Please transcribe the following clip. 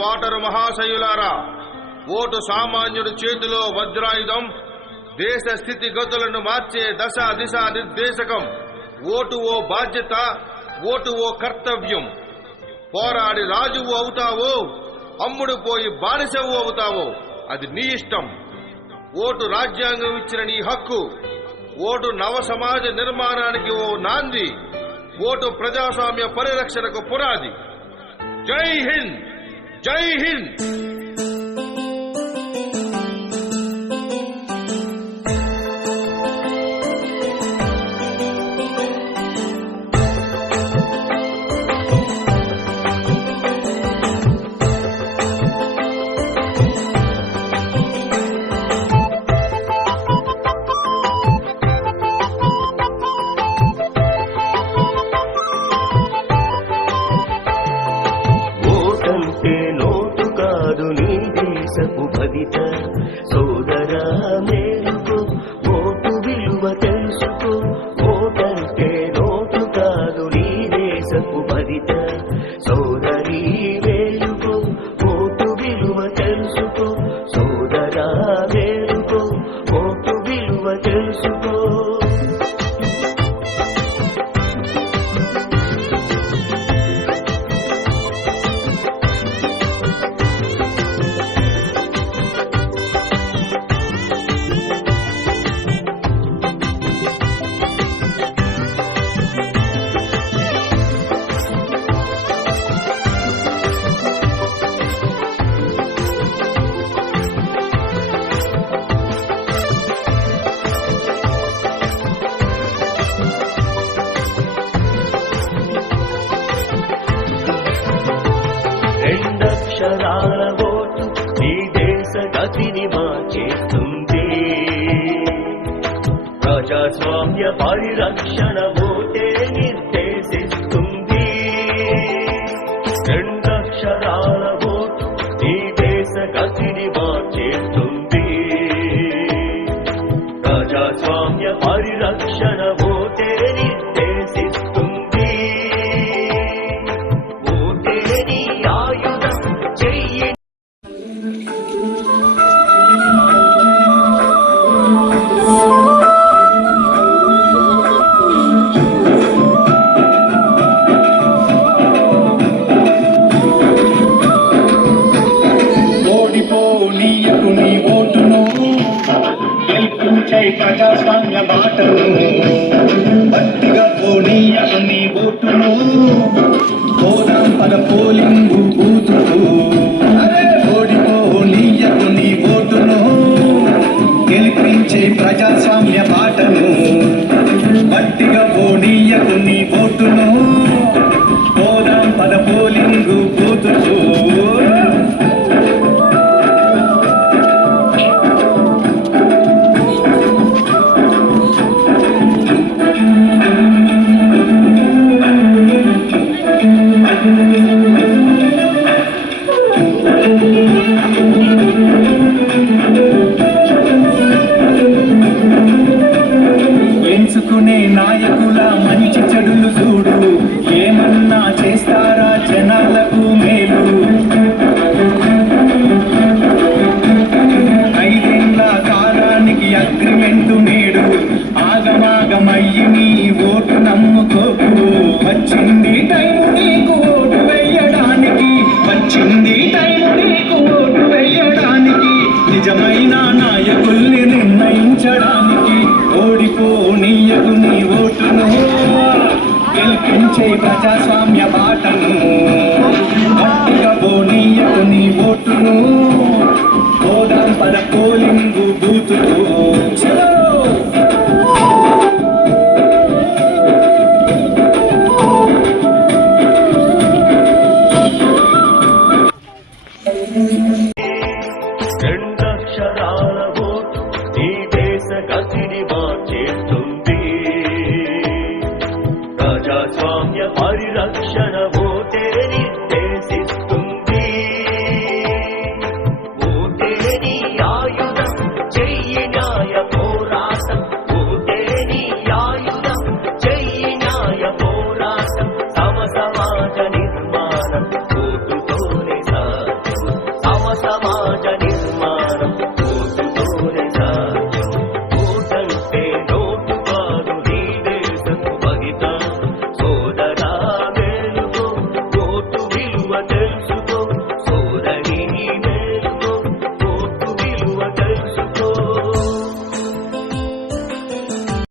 Water మహాశయులారా, vote సామాన్యుడి చేతిలో వజ్రాయుధం, దేశ స్థితిగతులను మార్చే దశ దిశ నిర్దేశకం. ఓటు ఓ బాధ్యత, ఓటు ఓ కర్తవ్యం. పోరాడి రాజువు అవుతావో, అమ్ముడు పోయి బానిసవు అవుతావో అది నీ ఇష్టం. ఓటు రాజ్యాంగం ఇచ్చిన నీ హక్కు. ఓటు నవ సమాజ నిర్మాణానికి ఓ నాంది. ఓటు ప్రజాస్వామ్య పరిరక్షణకు పునాది. జై హింద్, జై హింద్. సోదరా మేలుకో, ఓటు విలువ తెలుసుకో. ఓటంటే నోటు కాదు నీ దేశపు భరిత. సోదరీ మేలుకో, ఓటు విలువ తెలుసుకో. సోదరా మేలుకో, ఓటు విలువ తెలుసుకో. రెండక్షరాల ఓటు ఈ దేశ గతిని మార్చేస్తుంది. ప్రజాస్వామ్య పరిరక్షణ ఓటే నిర్దేశిస్తుంది. రెండక్షరాల ఓటు ఈ దేశ గతిని మార్చేస్తుంది. ప్రజాస్వామ్య పరిరక్షణ ఓటే నిర్దేశిస్తుంది. ఓటే నీ ఆయుధం, చెయ్యి. ఓడిపోనీయకు నీ ఓటును, గెలుపుచై ప్రజాస్వామ్య బాటను. భక్తిగా పోనీయకు నీ ఓటును, పోదాం పద పోలింగు బూతుకు. ఓడిపోనీయకు నీ ఓటును, గెలిపించే ప్రజాస్వామ్య బాటను. భక్తిగా పోనీయకు నీ ఓటును, పోదాం పద పోలింగు బూతుకు. ఎంచుకునే నాయకుల మంచి చెడులు చూడు, ఏమన్నా చేస్తారా జనాలకు మేలు. 5 ఏళ్ల కాలానికి అగ్రిమెంటు నేడు, ఆగమాగమయ్యి నీ ఓటు నమ్ముకోకు. వచ్చింది టైం నీకు ఓటు వేయడానికి, వచ్చింది టైం నీకు ఓటు వేయడానికి. నిజమైన నాయకుల్ని నిర్ణయించడానికి. ఓడిపోనీయకు నీ ఓటును, గెలిపించే ప్రజాస్వామ్య బాటను. గట్టిగా పోనీయకు నీ ఓటును, పోదాం పద పోలింగు బూతుకు. చలో